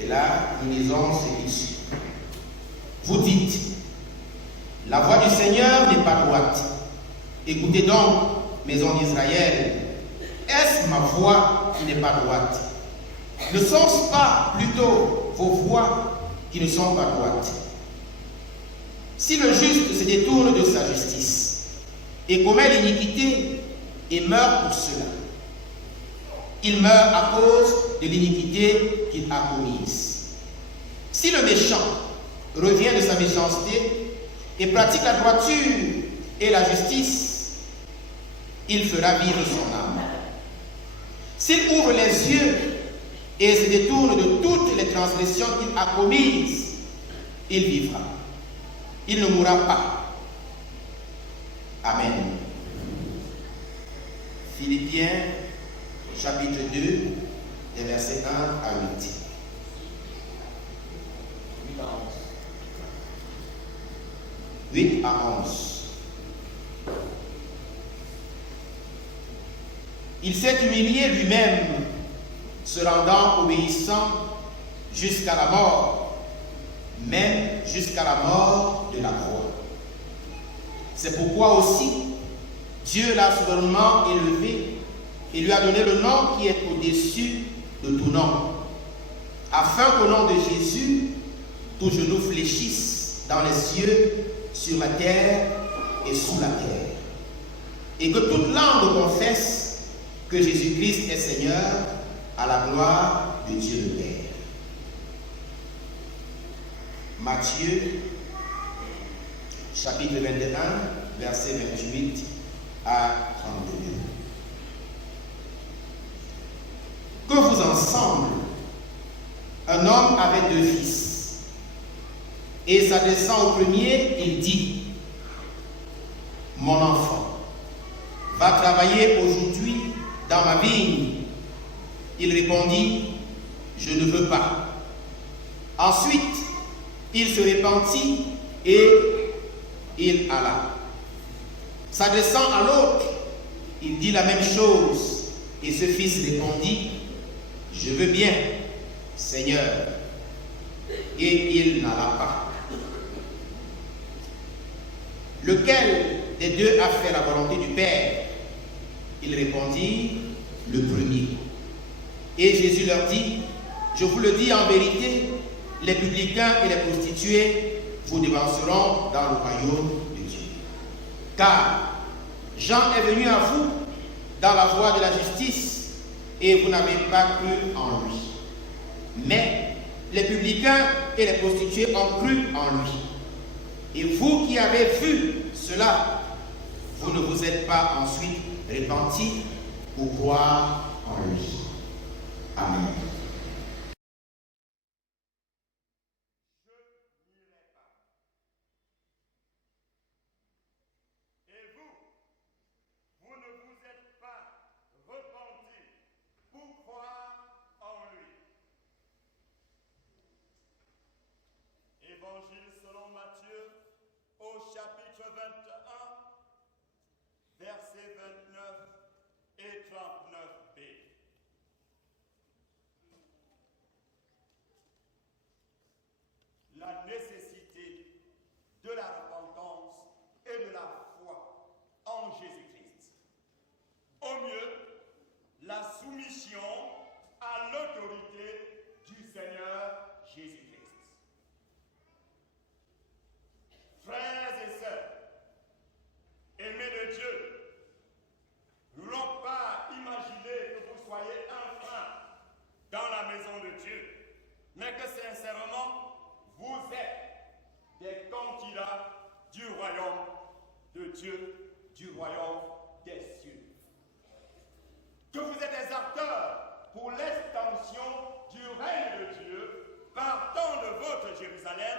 Et la liaison c'est ici. Vous dites, la voix du Seigneur n'est pas droite. Écoutez donc, maison d'Israël, est-ce ma voix qui n'est pas droite? Ne sont-ce pas plutôt vos voix qui ne sont pas droites? Si le juste se détourne de sa justice et commet l'iniquité et meurt pour cela, il meurt à cause de l'iniquité qu'il a commise. Si le méchant revient de sa méchanceté et pratique la droiture et la justice, il fera vivre son âme. S'il ouvre les yeux et se détourne de toutes les transgressions qu'il a commises, il vivra. Il ne mourra pas. Amen. Philippiens, chapitre 2, les versets 1 à 8. 8 à 11. Il s'est humilié lui-même, se rendant obéissant jusqu'à la mort, même jusqu'à la mort de la croix. C'est pourquoi aussi Dieu l'a souverainement élevé et lui a donné le nom qui est au-dessus de tout nom, afin qu'au nom de Jésus, tout genou fléchisse dans les cieux, sur la terre et sous la terre, et que toute langue confesse que Jésus-Christ est Seigneur, à la gloire de Dieu le Père. Matthieu, chapitre 21, versets 28 à 32. Que vous ensemble, un homme avait 2 fils. Et s'adressant au premier, il dit, « Mon enfant, va travailler aujourd'hui dans ma vigne. » Il répondit, « Je ne veux pas. » Ensuite, il se repentit et il alla. S'adressant à l'autre, il dit la même chose. Et ce fils répondit, « Je veux bien, Seigneur. » Et il n'alla pas. Lequel des deux a fait la volonté du Père? Il répondit, le premier. Et Jésus leur dit, je vous le dis en vérité, les publicains et les prostituées vous devanceront dans le royaume de Dieu. Car Jean est venu à vous dans la voie de la justice et vous n'avez pas cru en lui. Mais les publicains et les prostituées ont cru en lui. Et vous qui avez vu cela, vous ne vous êtes pas ensuite repentis pour croire en lui. Amen. Évangile selon Matthieu au chapitre 21, versets 29 et 39b. La nécessité de la repentance et de la foi en Jésus-Christ. Au mieux, la soumission à l'autorité du Seigneur Jésus-Christ. Frères et sœurs, aimés de Dieu, nous n'allons pas imaginer que vous soyez un frein dans la maison de Dieu, mais que sincèrement, vous êtes des candidats du royaume de Dieu, du royaume des cieux. Que vous êtes des acteurs pour l'extension du règne de Dieu, partant de votre Jérusalem,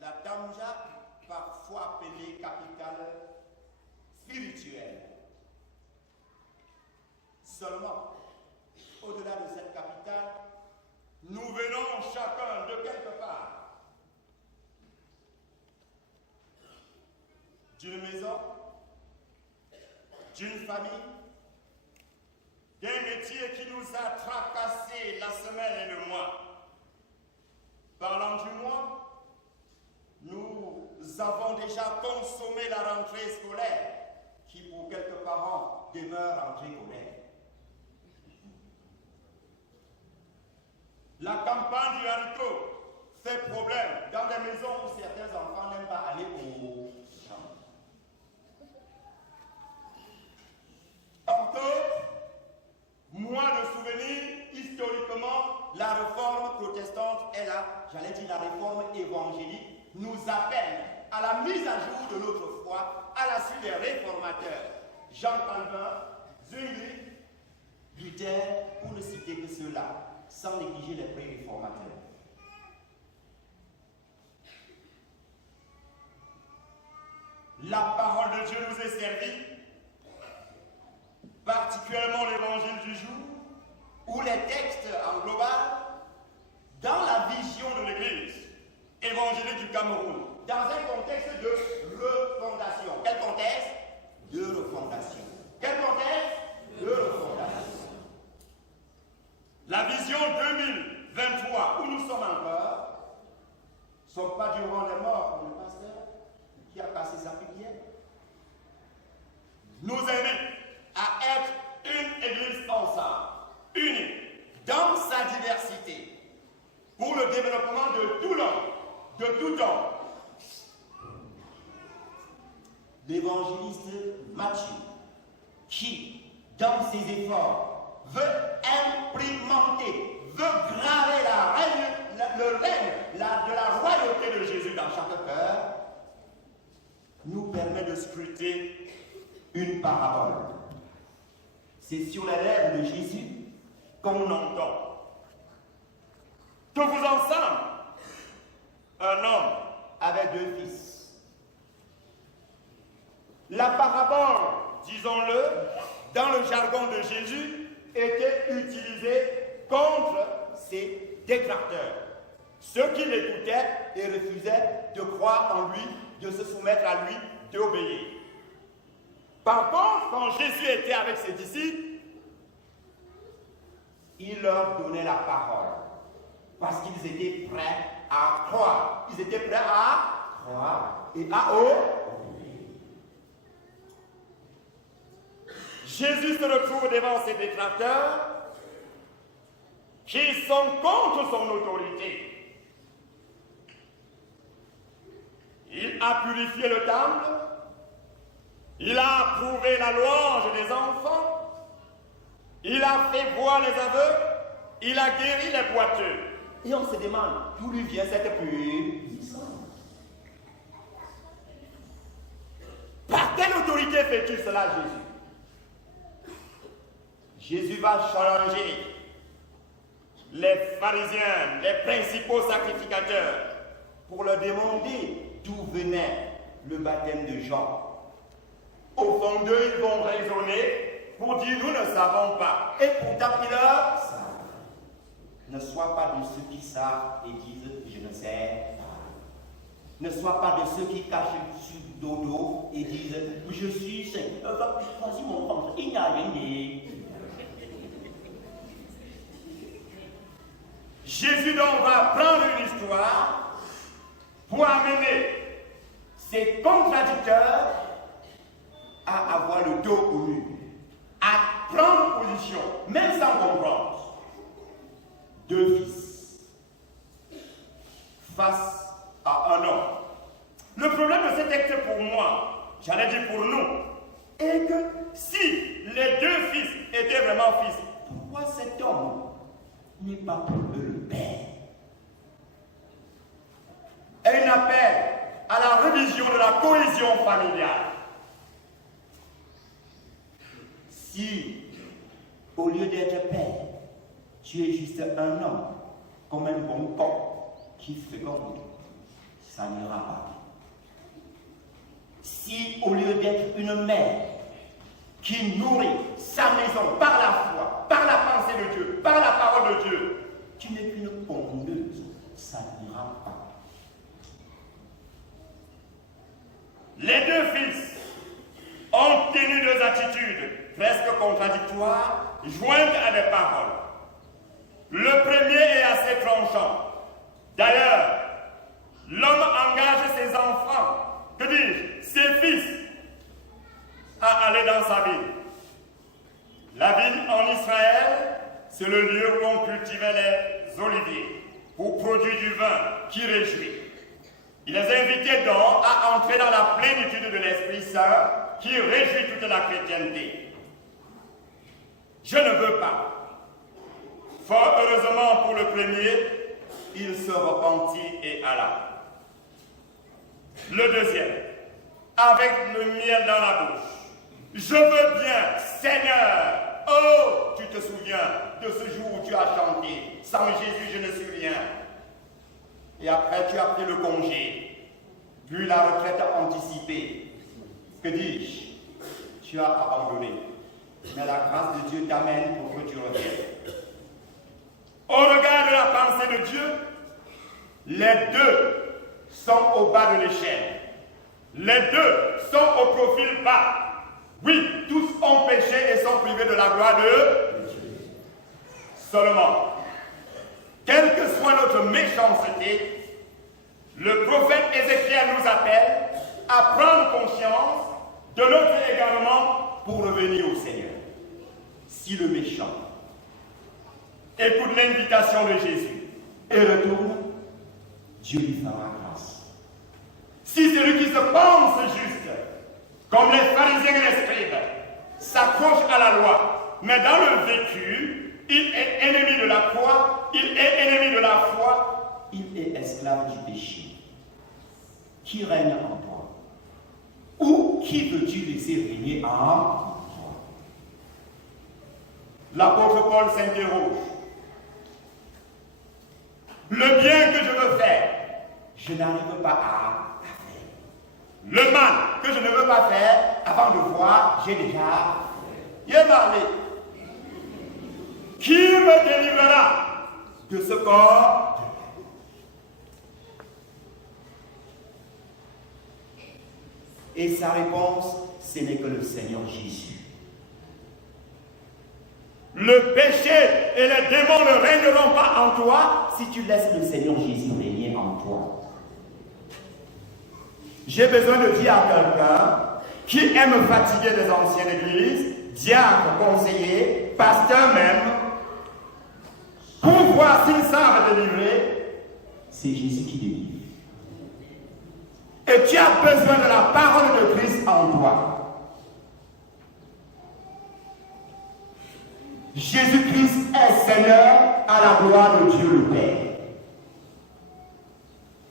la Damja, parfois appelée capitale spirituelle. Seulement, au-delà de cette capitale, nous venons chacun de quelque part. D'une maison, d'une famille, d'un métier qui nous a tracassé la semaine et le mois. Nous avons déjà consommé la rentrée scolaire, qui pour quelques parents demeure rentrée scolaire. La campagne du haricot fait problème dans des maisons où certains enfants n'aiment pas aller au champ. Or, moi de souvenir, historiquement, la réforme protestante est là, j'allais dire la réforme évangélique, nous appelle à la mise à jour de notre foi à la suite des réformateurs. Jean Calvin, Zwingli, Luther, pour ne citer que ceux-là, sans négliger les pré-réformateurs. La parole de Dieu nous est servie, particulièrement l'évangile du jour, ou les textes en global, dans la vision de l'Église évangélique du Cameroun, dans un contexte de refondation. Quel contexte? De refondation. Quel contexte? De refondation. La vision 2023, où nous sommes encore, ne sont pas durant les morts comme le pasteur qui a passé sa prière. Nous invite à être une église ensemble, unie, dans sa diversité, pour le développement de tout l'homme, de tout homme. L'évangéliste Matthieu, qui, dans ses efforts, veut imprimenter, veut graver le règne de la royauté de Jésus dans chaque cœur, nous permet de scruter une parabole. C'est sur les lèvres de Jésus qu'on entend que vous ensemble, un homme avait 2 fils. La parabole, disons-le, dans le jargon de Jésus, était utilisée contre ses détracteurs, ceux qui l'écoutaient et refusaient de croire en lui, de se soumettre à lui, d'obéir. Par contre, quand Jésus était avec ses disciples, il leur donnait la parole, parce qu'ils étaient prêts à croire. Ils étaient prêts à croire et à obéir. Jésus se retrouve devant ses détracteurs qui sont contre son autorité. Il a purifié le temple, il a approuvé la louange des enfants, il a fait voir les aveugles, il a guéri les boiteux. Et on se demande d'où lui vient cette puissance. Par quelle autorité fais-tu cela, Jésus? Jésus va challenger les pharisiens, les principaux sacrificateurs, pour leur demander d'où venait le baptême de Jean. Au fond d'eux, ils vont raisonner pour dire nous ne savons pas. Et pourtant, ils leur savent. Ne sois pas de ceux qui savent et disent je ne sais pas. Ne sois pas de ceux qui cachent sur dodo et disent je suis voici mon ventre, il n'y a rien dit. Jésus donc va prendre une histoire pour amener ses contradicteurs à avoir le dos au mur, à prendre position, même sans comprendre. 2 fils face à un homme. Le problème de ce texte pour moi, j'allais dire pour nous, est que si les 2 fils étaient vraiment fils, pourquoi cet homme n'est pas pour eux le père? Un appel à la révision de la cohésion familiale. Si, au lieu d'être père, tu es juste un homme, comme un bon porc qui féconde, ça n'ira pas. Si, au lieu d'être une mère qui nourrit sa maison par la foi, par la pensée de Dieu, par la parole de Dieu, tu n'es qu'une pondeuse, ça n'ira pas. Les 2 fils ont tenu 2 attitudes presque contradictoires, jointes à des paroles. Le premier est assez tranchant. D'ailleurs, l'homme engage ses enfants c'est le lieu où l'on cultivait les oliviers pour produire du vin qui réjouit. Il les invitait donc à entrer dans la plénitude de l'Esprit Saint qui réjouit toute la chrétienté. Je ne veux pas. Fort heureusement pour le premier, il se repentit et alla. Le deuxième, avec le miel dans la bouche. Je veux bien, Seigneur. Oh, tu te souviens de ce jour où tu as chanté. Sans Jésus, je ne suis rien. Et après, tu as pris le congé, vu la retraite anticipée. Que dis-je? Tu as abandonné. Mais la grâce de Dieu t'amène pour que tu reviennes. Au regard de la pensée de Dieu, les deux sont au bas de l'échelle. Les deux sont au profil bas. Oui, tous ont péché et sont privés de la gloire de Dieu. Seulement, quelle que soit notre méchanceté, le prophète Ézéchiel nous appelle à prendre conscience de notre égarement pour revenir au Seigneur. Si le méchant écoute l'invitation de Jésus et retourne, Dieu lui fera grâce. Si celui qui se pense juste, comme les pharisiens et les scribes, s'accroche à la loi, mais dans le vécu, il est ennemi de la foi, il est ennemi de la foi, il est esclave du péché. Qui règne en toi? Ou qui veux-tu laisser régner en toi? L'apôtre Paul s'interroge. Le bien que je veux faire, je n'arrive pas à faire. Le mal que je ne veux pas faire, avant de voir, j'ai déjà fait. Il est parlé. Qui me délivrera de ce corps? Et sa réponse, ce n'est que le Seigneur Jésus. Le péché et les démons ne régneront pas en toi si tu laisses le Seigneur Jésus régner en toi. J'ai besoin de dire à quelqu'un qui aime fatiguer les anciennes églises, diacres, conseillers, pasteurs même, pour voir s'ils savent délivrer, c'est Jésus qui délivre. Et tu as besoin de la parole de Christ en toi. Jésus-Christ est Seigneur à la gloire de Dieu le Père.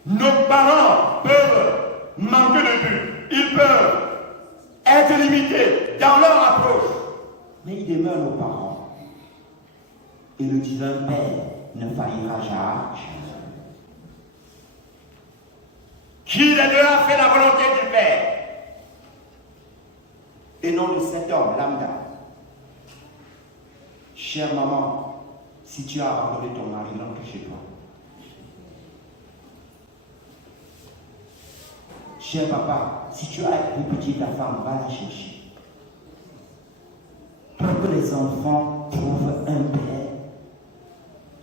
Nos parents peuvent manquer de but, ils peuvent être limités dans leur approche, mais ils demeurent nos parents. Et le divin Père ne faillira jamais. Qui des deux a fait la volonté du Père? Et non de cet homme lambda. Chère maman, si tu as abandonné ton mari, rentre chez toi. Cher papa, si tu as épousé ta femme, va la chercher. Pour que les enfants trouvent un père,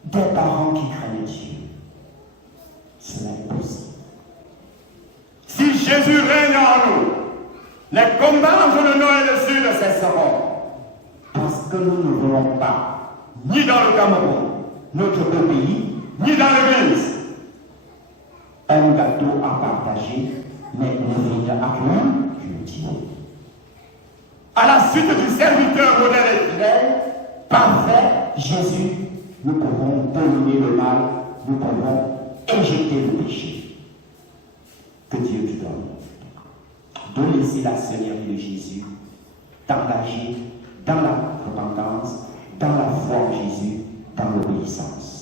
des parents qui craignent Dieu. Cela est possible. Si Jésus règne en nous, les combats entre le nord et le sud cesseront. Parce que nous ne voulons pas, ni dans le Cameroun, notre pays, ni dans l'Église, un gâteau à partager, mais une vie à cultiver. À la suite du serviteur modèle et fidèle, parfait, Jésus, nous pouvons dominer le mal, nous pouvons éjecter le péché. Que Dieu te donne de laisser la Seigneurie de Jésus, t'engager dans la repentance, dans la foi en Jésus, dans l'obéissance.